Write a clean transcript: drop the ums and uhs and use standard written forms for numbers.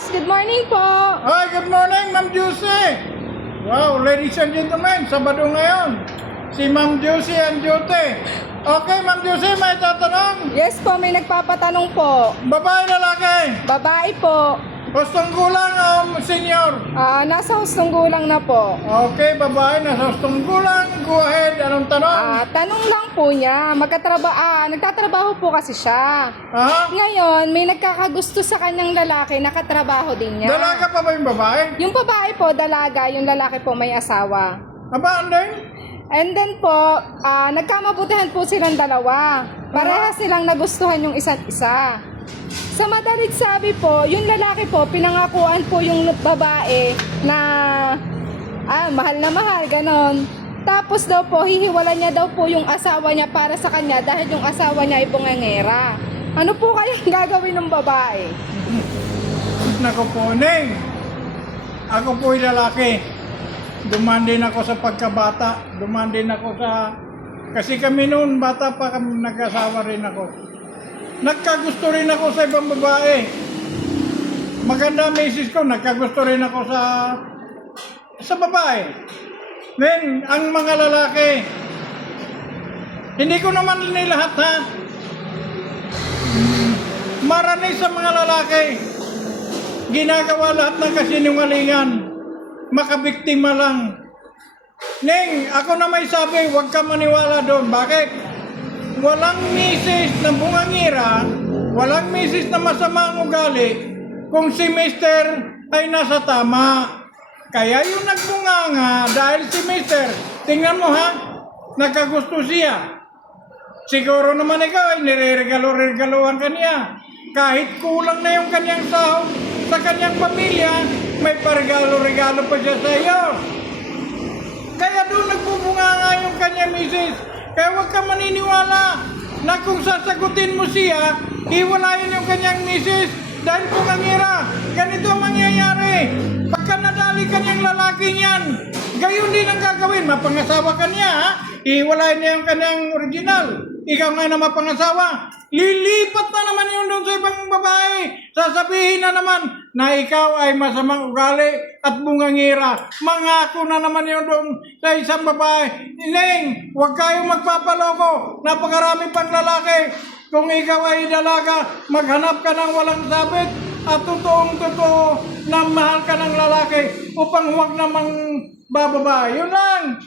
boss. Good morning po. Hi, good morning, Ma'am Juicy. Wow, ladies and gentlemen, Sabado ngayon. Si Ma'am Juicy and Duty. Okay, Ma'am Juicy, may tatanong. Yes po, may nagpapatanong po. Babae, lalaki? Babae po. Hustong gulang o senior? Nasa hustong gulang na po. Okay, babae, nasa hustong gulang. Go ahead, anong tanong? Tanong lang po niya. Nagtatrabaho po kasi siya. Ha? Ngayon, may nagkakagusto sa kanyang lalaki, nakatrabaho din niya. Dalaga pa ba yung babae? Yung babae po, dalaga. Yung lalaki po, may asawa. Aba, andeng? And then po, nagkamabutihan po silang dalawa. Pareha silang nagustuhan yung isa't isa. Sa madalit sabi po, yung lalaki po, pinangakuan po yung babae na mahal na mahal, ganon. Tapos daw po, hihiwala niya daw po yung asawa niya para sa kanya dahil yung asawa niya ay bungangera. Ano po kayang gagawin ng babae? Naku po, Neng. Ako po yung lalaki. Dumaan din ako sa pagkabata. Dumaan din ako sa... Kasi kami noon, bata pa kami, nag-asawa rin ako. Nagkagusto rin ako sa ibang babae. Maganda misis ko, nagkagusto rin ako sa babae. Then, ang mga lalaki, hindi ko naman nilahat ha. Marami sa mga lalaki, ginagawa lahat ng kasinungalingan. Makabiktima lang. Neng, ako na may sabi, huwag ka maniwala doon. Bakit? Walang misis na bungangira, walang misis na masama ang ugali kung si Mister ay nasa tama. Kaya yung nagbunganga dahil si Mister, tingnan mo ha, nagkagusto siya. Siguro naman ikaw ay nire-regalo-regaloan kanya. Kahit kulang na yung kanyang sahod sa kanyang pamilya, may paregalo-regalo pa siya sa iyo. Kaya doon nagbubunganga yung kanyang misis. Kaya huwag ka maniniwala na kung sasagutin mo siya, iwalayin yung kanyang misis dahil pumangira. Ganito ang mangyayari. Pagka nadali kanyang lalaki niyan, gayon din ang gagawin. Mapangasawa ka niya, ha? Iwalayin niya yung kanyang original. Ikaw ngayon na mapangasawa, lilipat na naman yun doon sa ibang babae. Sasabihin na naman na ikaw ay masamang ugali at bungangira. Mangako na naman yun doon sa isang babae. Neng, huwag kayong magpapaloko. Napakarami pang lalaki. Kung ikaw ay dalaga, maghanap ka ng walang sabit at totoong-totoo na mahal ka ng lalaki upang huwag namang bababa. Yun lang.